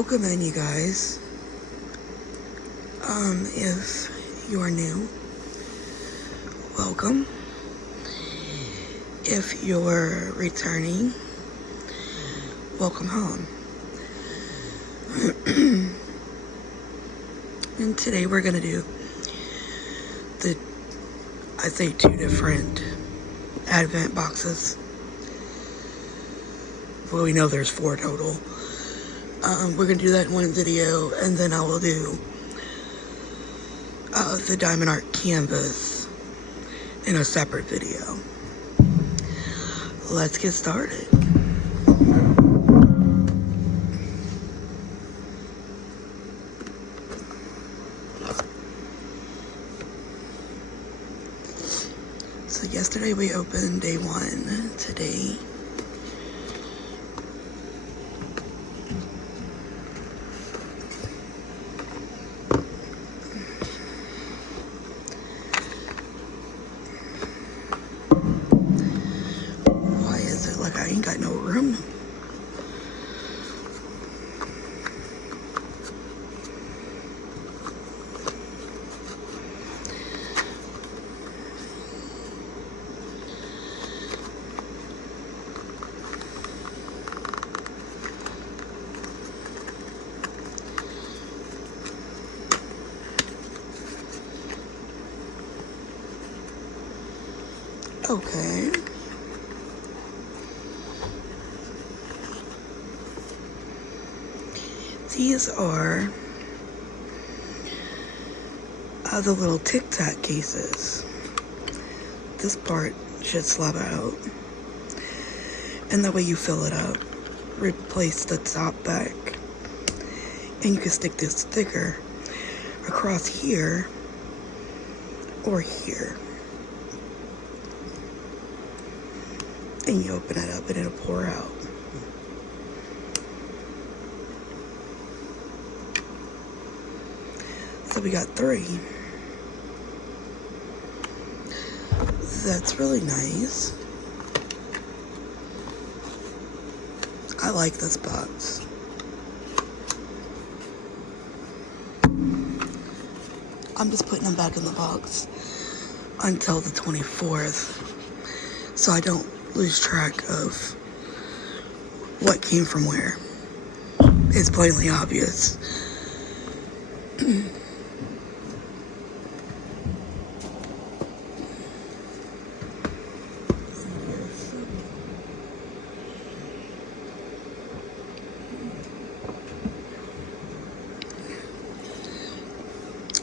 Welcome in, you guys. If you are new, welcome. If you're returning, welcome home. And today we're gonna do I'd say 2 different Advent boxes. Well, we know there's 4 total. We're gonna do that in one video, and then I will do the Diamond Art canvas in a separate video. Let's get started. So yesterday we opened day 1. Today why is it like I ain't got no room? Okay. These are the little Tic Tac cases. This part should slide out, and that way you fill it up. Replace the top back, and you can stick this sticker across here or here. And you open it up and it'll pour out. So we got 3. That's really nice. I like this box. I'm just putting them back in the box until the 24th, so I don't lose track of what came from where. It's plainly obvious.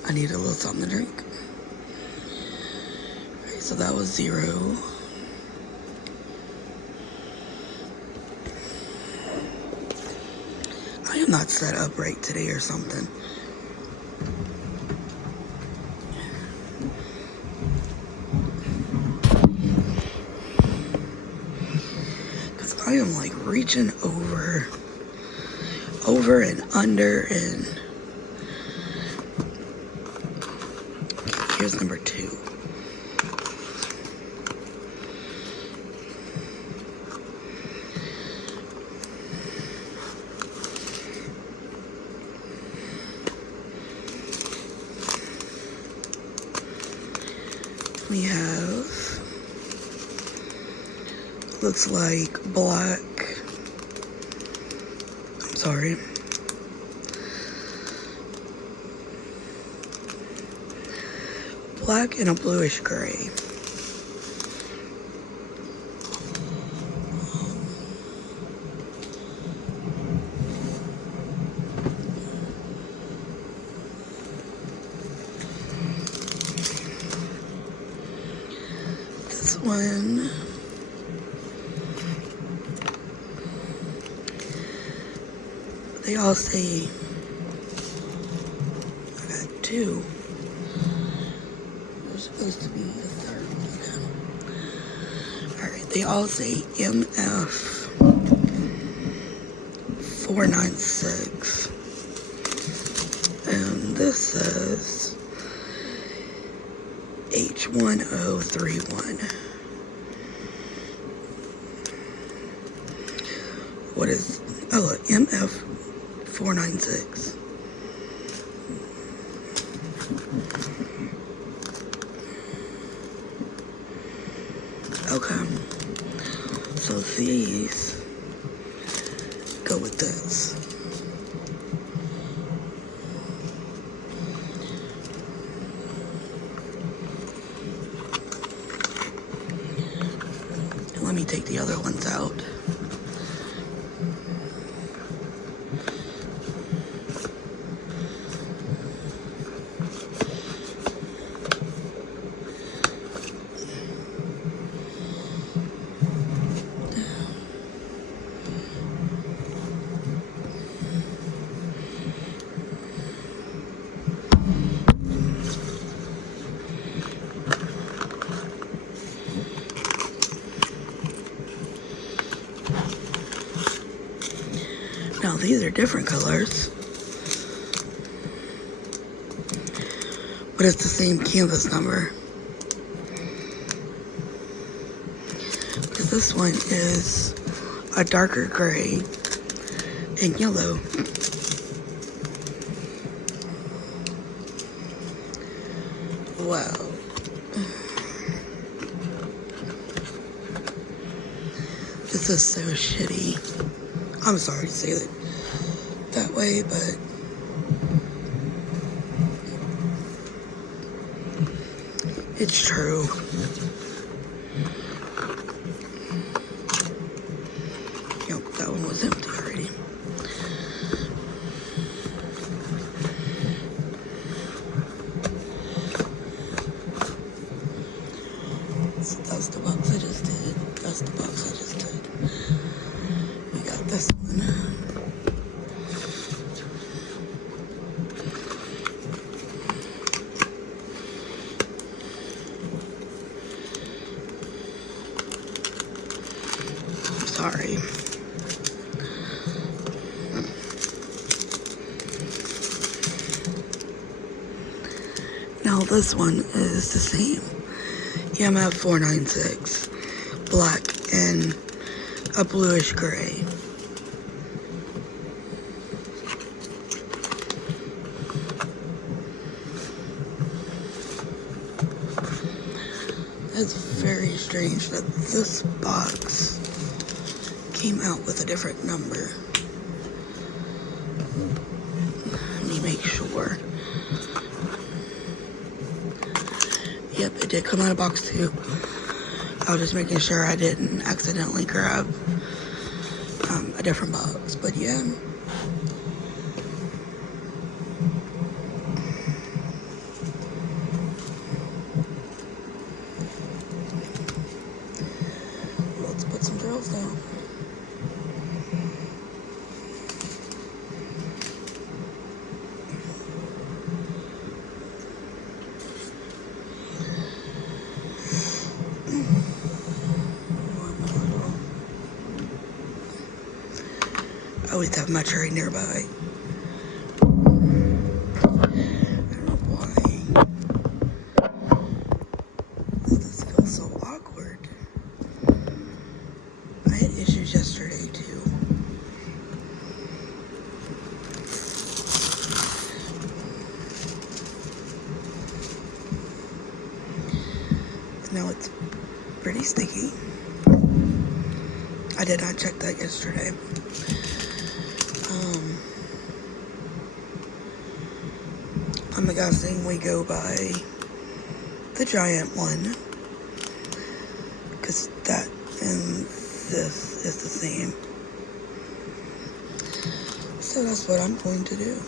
I need a little something to drink. Okay, so that was 0. I am not set up right today or something. Because I am like reaching over and under, and here's number 2. We have, looks like black, I'm sorry, black and a bluish gray. This one, they all say, I got 2. There's supposed to be a 3rd one. Alright, they all say MF 496. And this says H1031. What is, oh, MF 496. Okay, so these go with this. And let me take the other ones out. Now these are different colors, but it's the same canvas number. Because this one is a darker gray and yellow. Wow. This is so shitty. I'm sorry to say it that way, but it's true. Yep, that one was empty already. So that's the box I just did. That's the box I just did. We got this one. Sorry. Now this one is the same. EMF 496, black and a bluish gray. It's very strange that this box came out with a different number. Let me make sure. Yep, it did come out of box 2. I was just making sure I didn't accidentally grab a different box, but yeah. Let's put some drills down. I always have my tray nearby. I don't know why. This feels so awkward. I had issues yesterday too. Now it's pretty sticky. I did not check that yesterday. I'm guessing we go by the giant one, because that and this is the same. So that's what I'm going to do.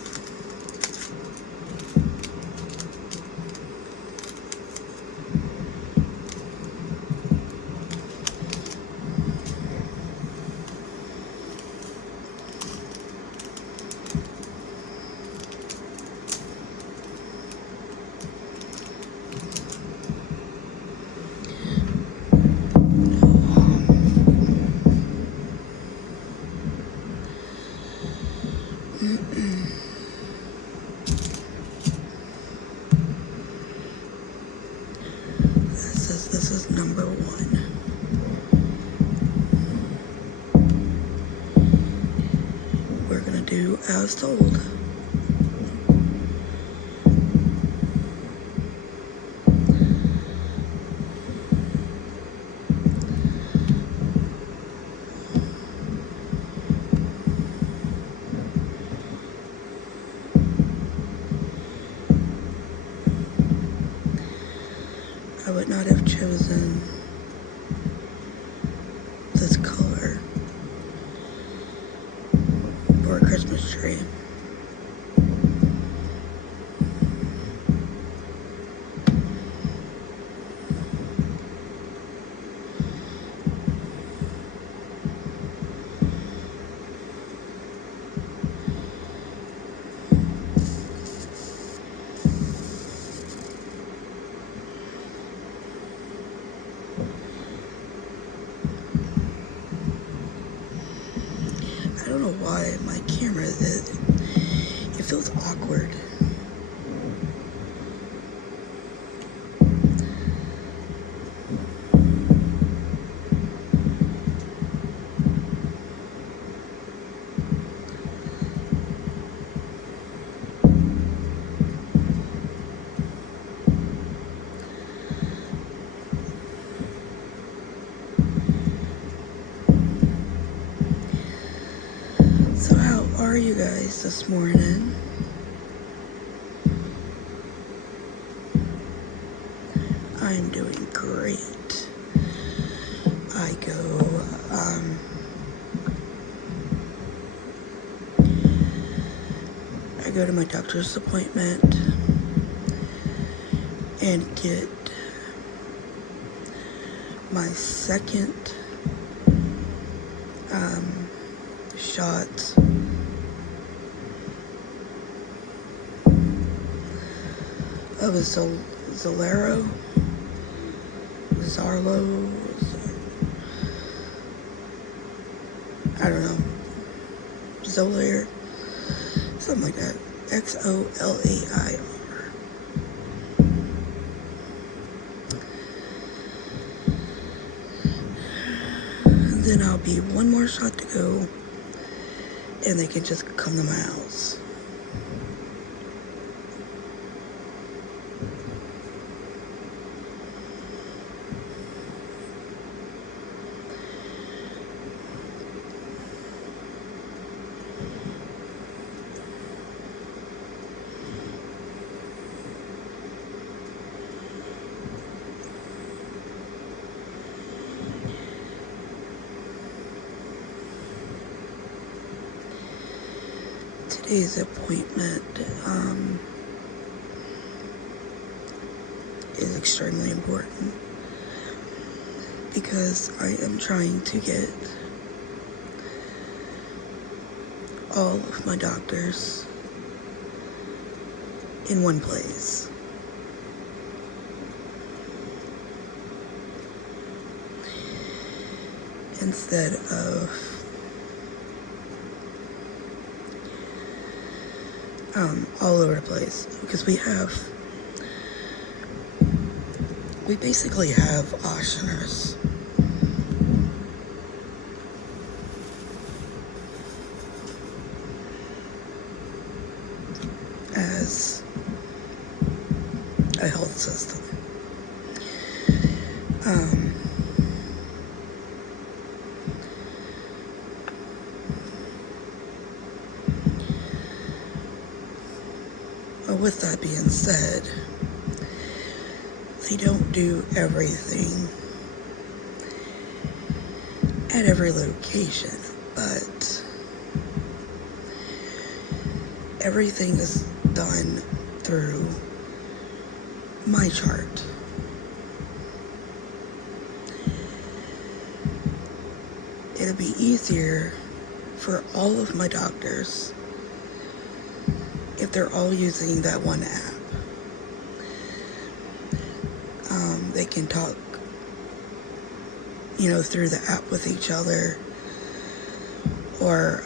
This is number 1. We're gonna do I was told. I would not have chosen this color for a Christmas tree. I don't know why my camera, it feels awkward. So how are you guys this morning? I'm doing great. I go to my doctor's appointment and get my second shot of a Zarlo, I don't know, Xolair, something like that, Xolair. Then I'll be one more shot to go, and they can just come to my house. Today's appointment is extremely important because I am trying to get all of my doctors in one place. Instead of all over the place, because we basically have Ochsners. As a health system. With that being said, they don't do everything at every location, but everything is done through my chart. It'll be easier for all of my doctors if they're all using that one app. They can talk, through the app with each other, or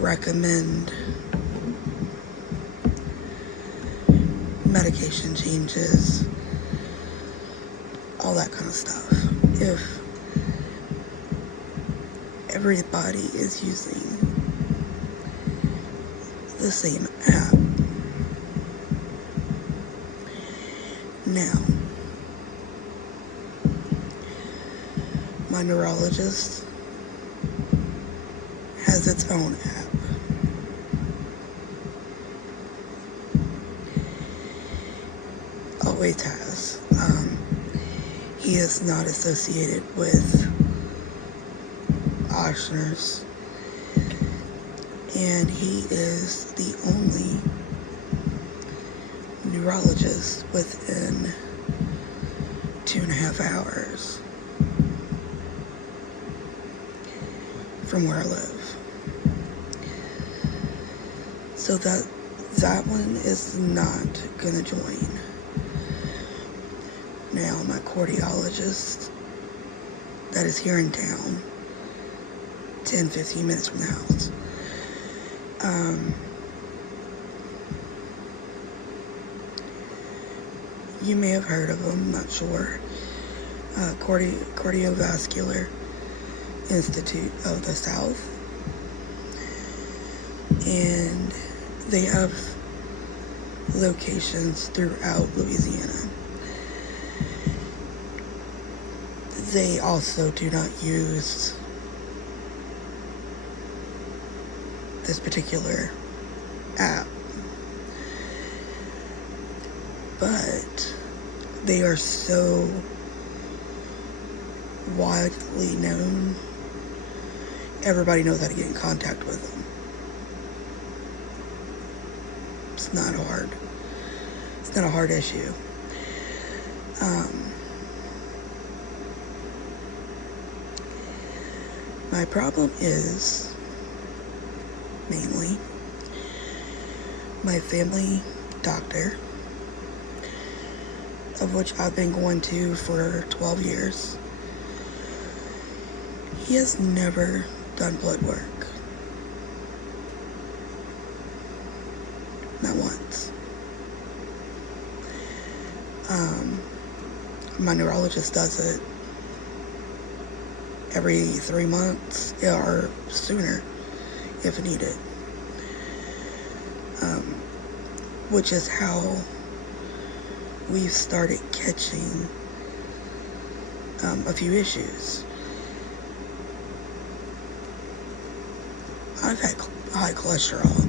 recommend medication changes, all that kind of stuff. If everybody is using the same app. Now, my neurologist has its own app. Always has. He is not associated with Ochsner's, and he is the only neurologist within 2.5 hours from where I live. So that one is not gonna join. Now my cardiologist that is here in town, 10-15 minutes from the house, you may have heard of them, not sure. Cardiovascular Institute of the South, and they have locations throughout Louisiana. They also do not use this particular app, but they are so widely known, everybody knows how to get in contact with them. It's not a hard issue. My problem is mainly my family doctor, of which I've been going to for 12 years. He has never done blood work. Not once. My neurologist does it every 3 months, or sooner if needed. Which is how we've started catching a few issues. I've had high cholesterol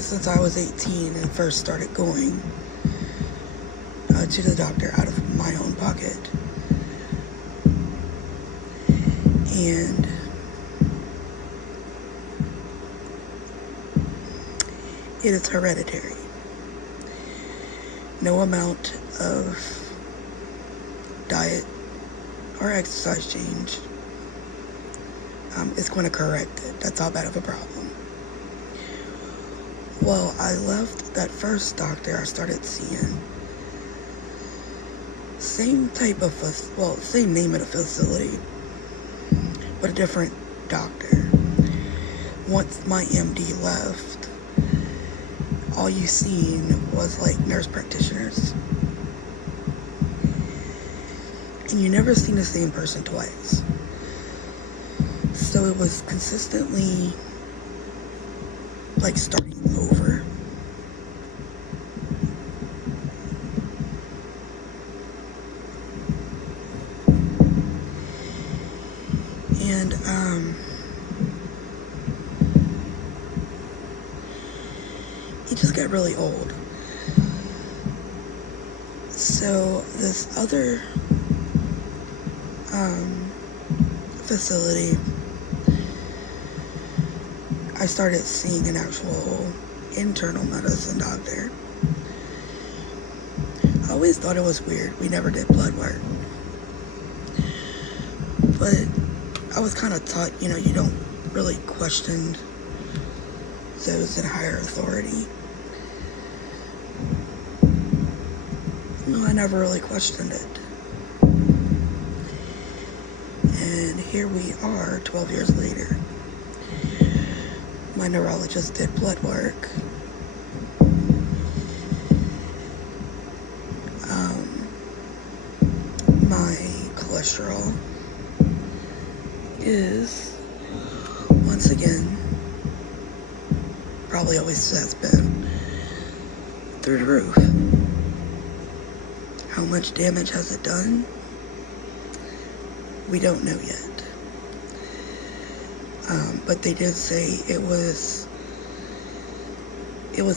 since I was 18 and first started going to the doctor out of my own pocket. And it is hereditary. No amount of diet or exercise change is going to correct it. That's how bad of a problem. Well, I left that first doctor I started seeing. Same type of, same name of the facility, but a different doctor. Once my MD left, all you seen was like nurse practitioners. And you never seen the same person twice. So it was consistently like starting over. And it just got really old. So this other facility, I started seeing an actual internal medicine doctor. I always thought it was weird. We never did blood work. But I was kind of taught, you don't really question those in higher authority. No, I never really questioned it. And here we are 12 years later. My neurologist did blood work. My cholesterol is, once again, probably always has been through the roof. How much damage has it done? We don't know yet. But they did say it was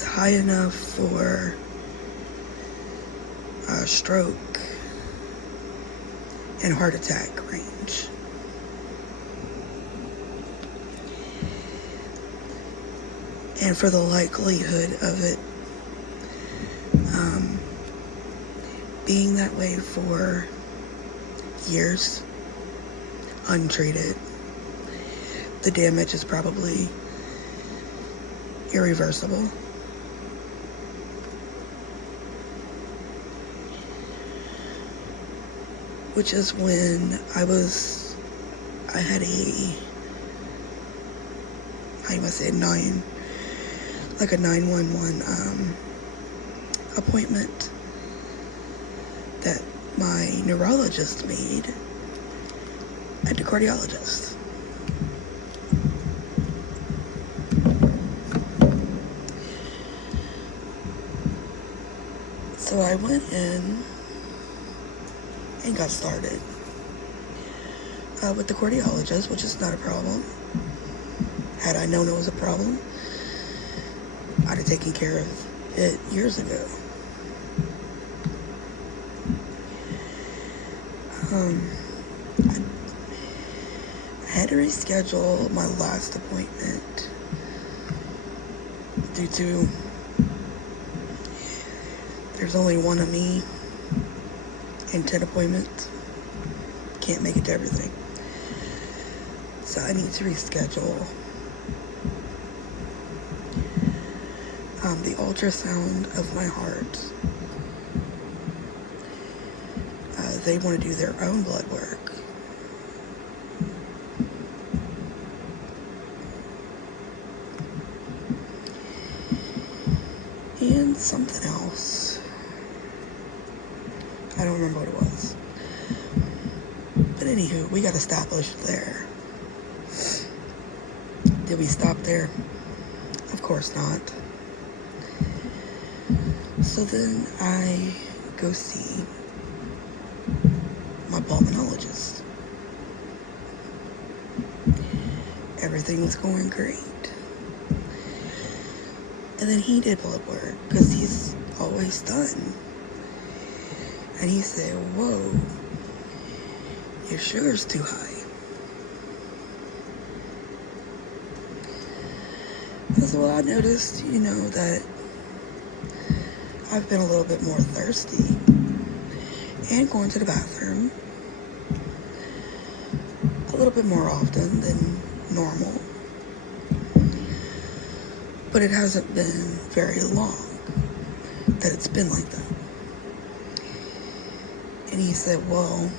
high enough for stroke and heart attack range. And for the likelihood of it being that way for years, untreated, the damage is probably irreversible. Which is when I had a 911 appointment that my neurologist made at the cardiologist. So I went in and got started with the cardiologist, which is not a problem. Had I known it was a problem, I'd have taken care of it years ago. I had to reschedule my last appointment due to there's only one of me and 10 appointments. Can't make it to everything. So I need to reschedule the ultrasound of my heart. They want to do their own blood work. And something else. I don't remember what it was. But anywho, we got established there. Did we stop there? Of course not. So then I go see my pulmonologist. Everything was going great. And then he did blood work, because he's always done. And he said, whoa, your sugar's too high. I said, well, I noticed, that I've been a little bit more thirsty and going to the bathroom a little bit more often than normal. But it hasn't been very long that it's been like that. And he said, well,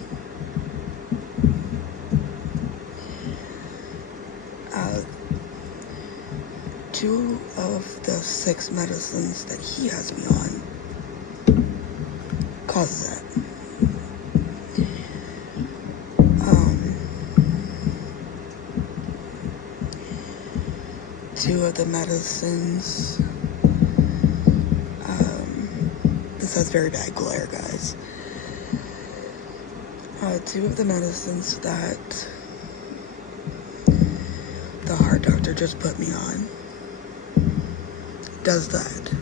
two of the 6 medicines that he has me on causes that. 2 of the medicines, this has very bad glare, guys. 2 of the medicines that the heart doctor just put me on does that.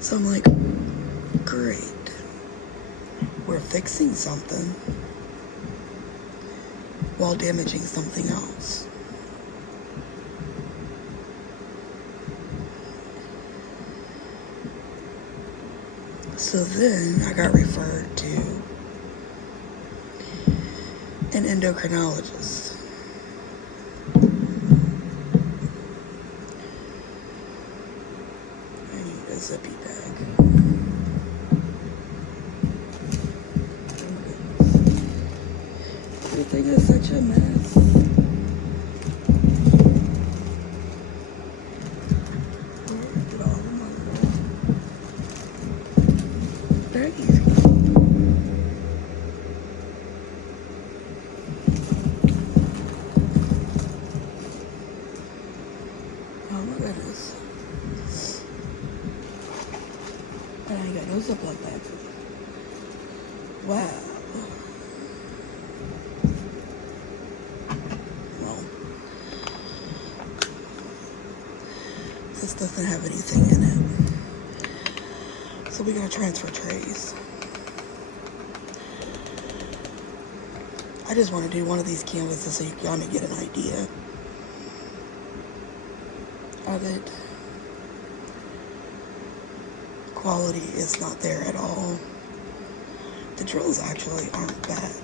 So I'm like, great. We're fixing something while damaging something else. So then I got referred to an endocrinologist. I need a zippy bag. Everything is such a mess. Get all the money. Very easy. actually. Wow. Well, this doesn't have anything in it. So we're gonna transfer trays. I just want to do one of these canvases so you kind of get an idea of it. Quality is not there at all. The drills actually aren't bad,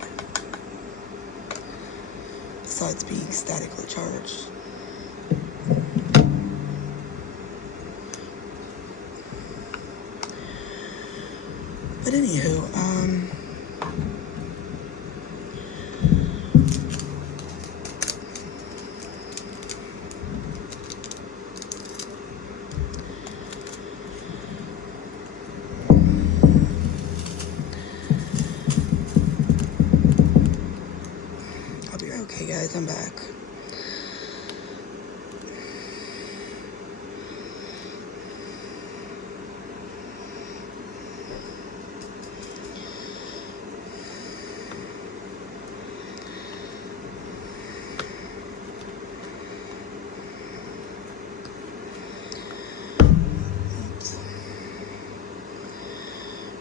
besides being statically charged. But anywho, I'll be right. Okay, guys, I'm back.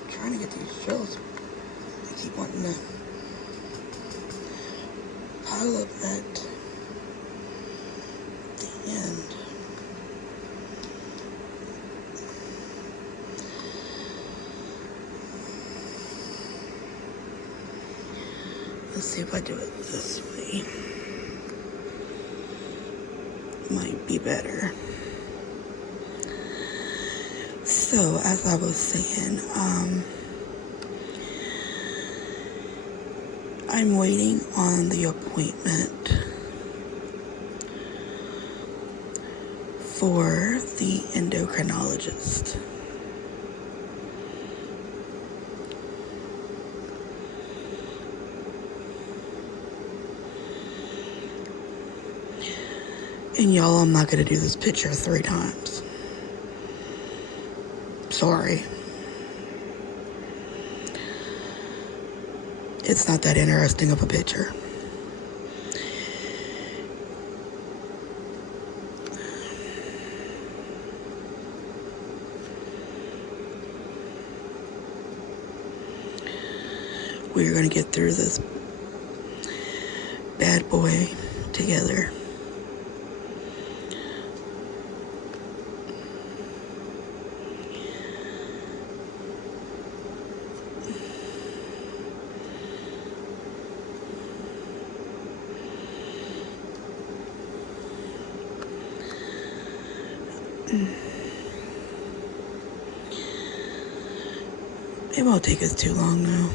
Trying to get these drills. They keep wanting to pile up at the end. Let's see if I do it this way. Might be better. So, as I was saying, I'm waiting on the appointment for the endocrinologist. And y'all, I'm not gonna do this picture 3 times. Sorry. It's not that interesting of a picture. We're gonna get through this bad boy together. It won't take us too long now.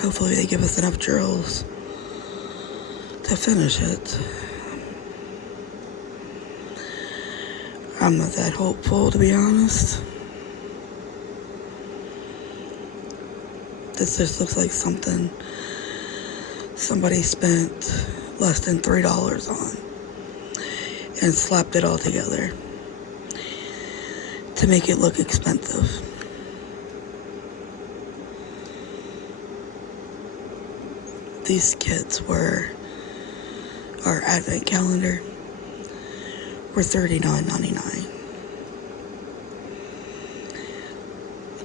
Hopefully they give us enough drills to finish it. I'm not that hopeful, to be honest. This just looks like something somebody spent less than $3 on and slapped it all together to make it look expensive. These kits were, our advent calendar, were $39.99.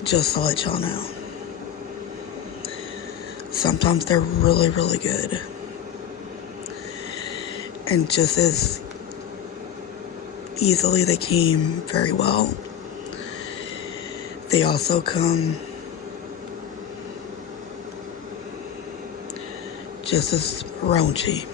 Just to let y'all know. Sometimes they're really, really good. And just as easily, they came very well. They also come just as raunchy.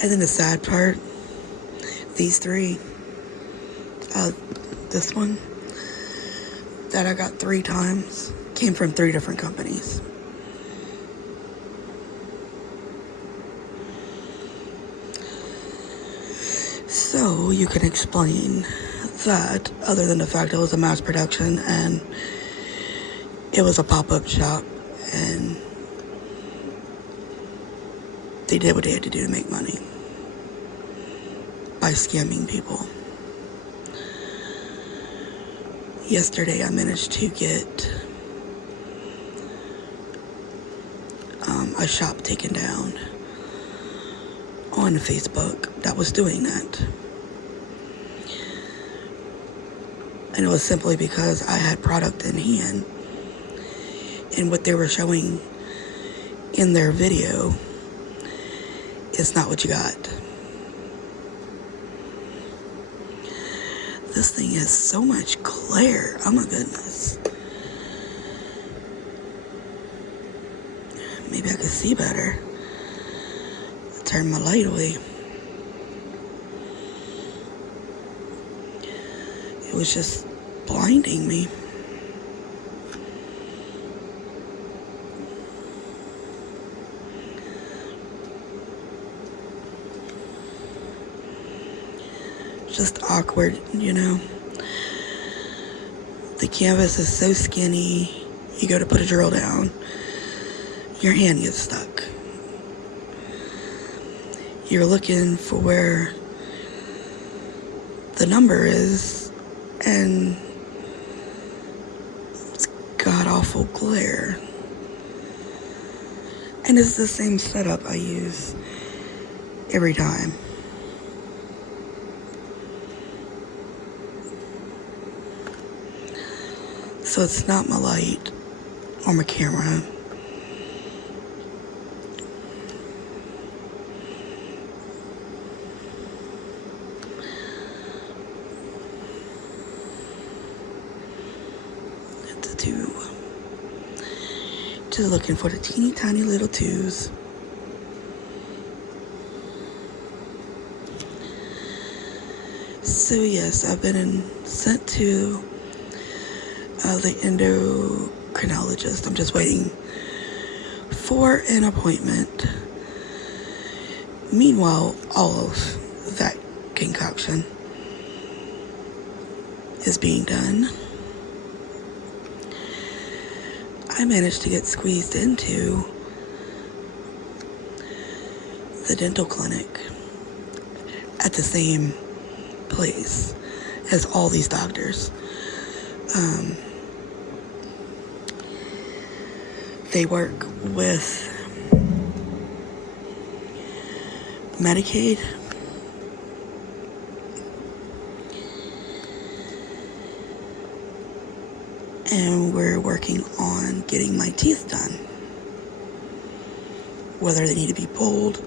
And then the sad part, these 3, this one that I got 3 times came from 3 different companies. So you can explain that, other than the fact it was a mass production and it was a pop-up shop and they did what they had to do to make money by scamming people. Yesterday I managed to get a shop taken down on Facebook that was doing that. And it was simply because I had product in hand, and what they were showing in their video is not what you got. This thing has so much glare. Oh my goodness. Maybe I could see better. Turn my light away. It was just blinding me. Just awkward, you know. The canvas is so skinny, you go to put a drill down, your hand gets stuck. You're looking for where the number is, and it's god-awful glare. And it's the same setup I use every time. So it's not my light or my camera. It's a 2. Just looking for the teeny tiny little 2s. So yes, I've been sent to the endocrinologist. I'm just waiting for an appointment. Meanwhile, all of that concoction is being done. I managed to get squeezed into the dental clinic at the same place as all these doctors. They work with Medicaid, and we're working on getting my teeth done, whether they need to be pulled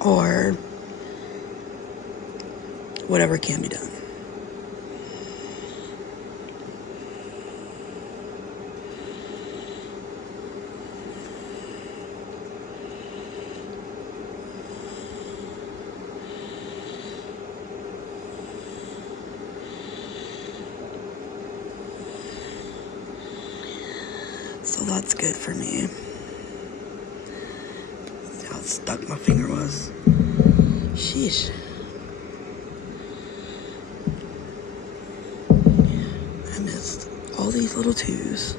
or whatever can be done. So that's good for me. See how stuck my finger was. Sheesh. I missed all these little 2s.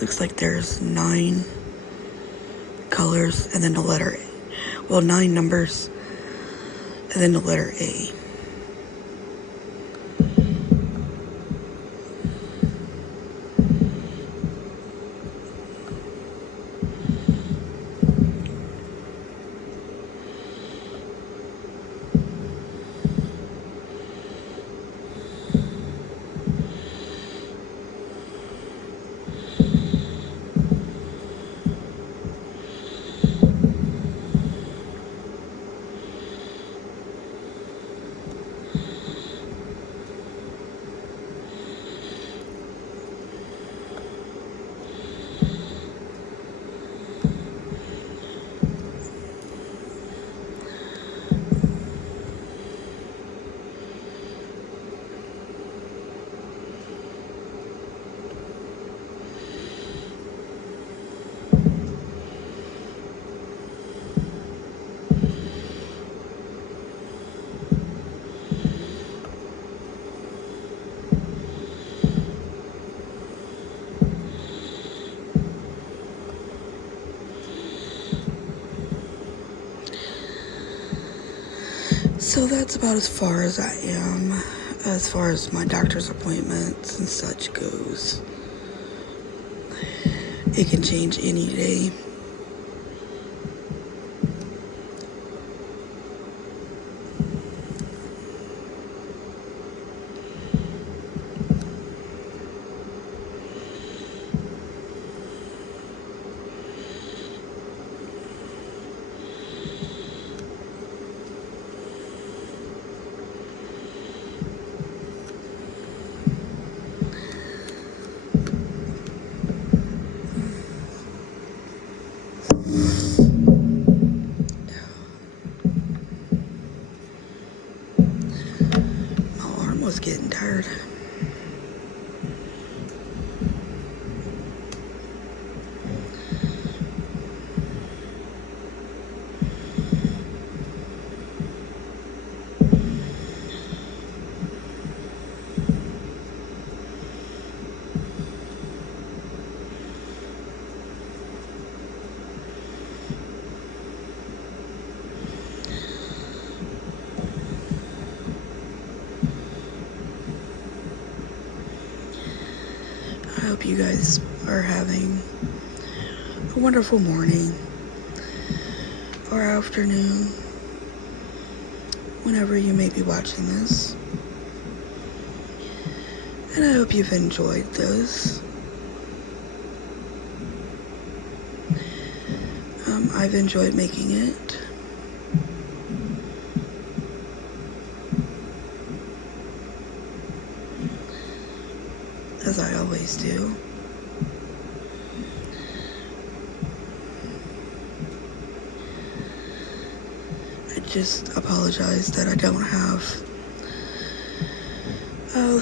Looks like there's 9 colors and then the letter A. Well, 9 numbers and then the letter A. So that's about as far as I am, as far as my doctor's appointments and such goes. It can change any day. My arm was getting tired. I hope you guys are having a wonderful morning or afternoon, whenever you may be watching this. And I hope you've enjoyed this. I've enjoyed making it. As I always do. I just apologize that I don't have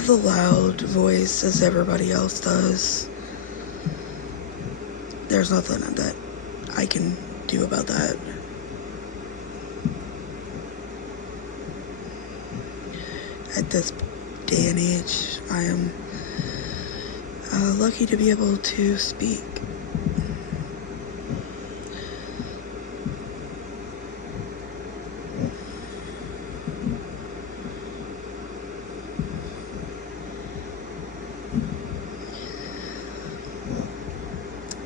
the loud voice as everybody else does. There's nothing that I can do about that. At this day and age, I am lucky to be able to speak.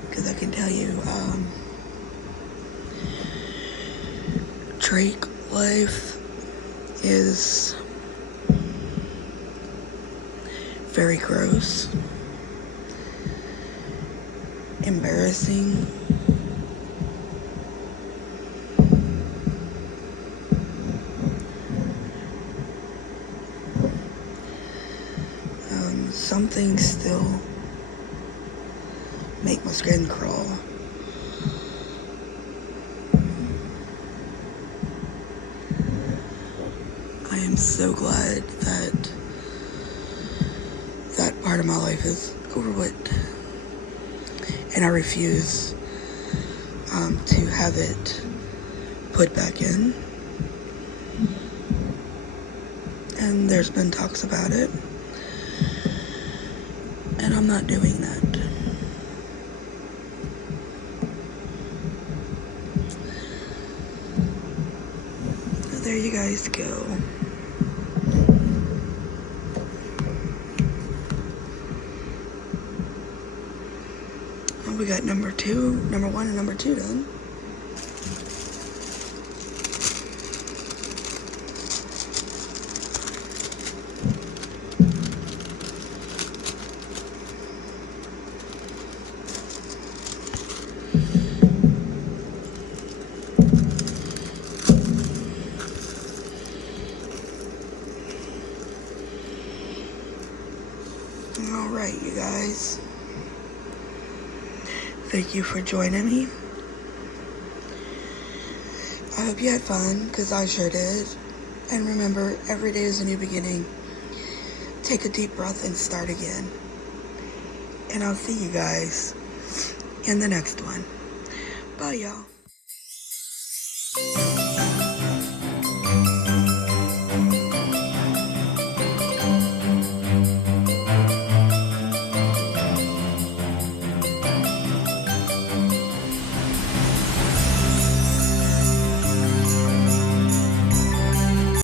Because I can tell you, Drake life is very gross, embarrassing, some things still make my skin crawl. I am so glad that that part of my life is over with, and I refuse to have it put back in. And there's been talks about it, and I'm not doing that. So there you guys go. Well, we got number 1 and number 2 done. Alright, you guys. Thank you for joining me. I hope you had fun, because I sure did. And remember, every day is a new beginning. Take a deep breath and start again. And I'll see you guys in the next one. Bye, y'all.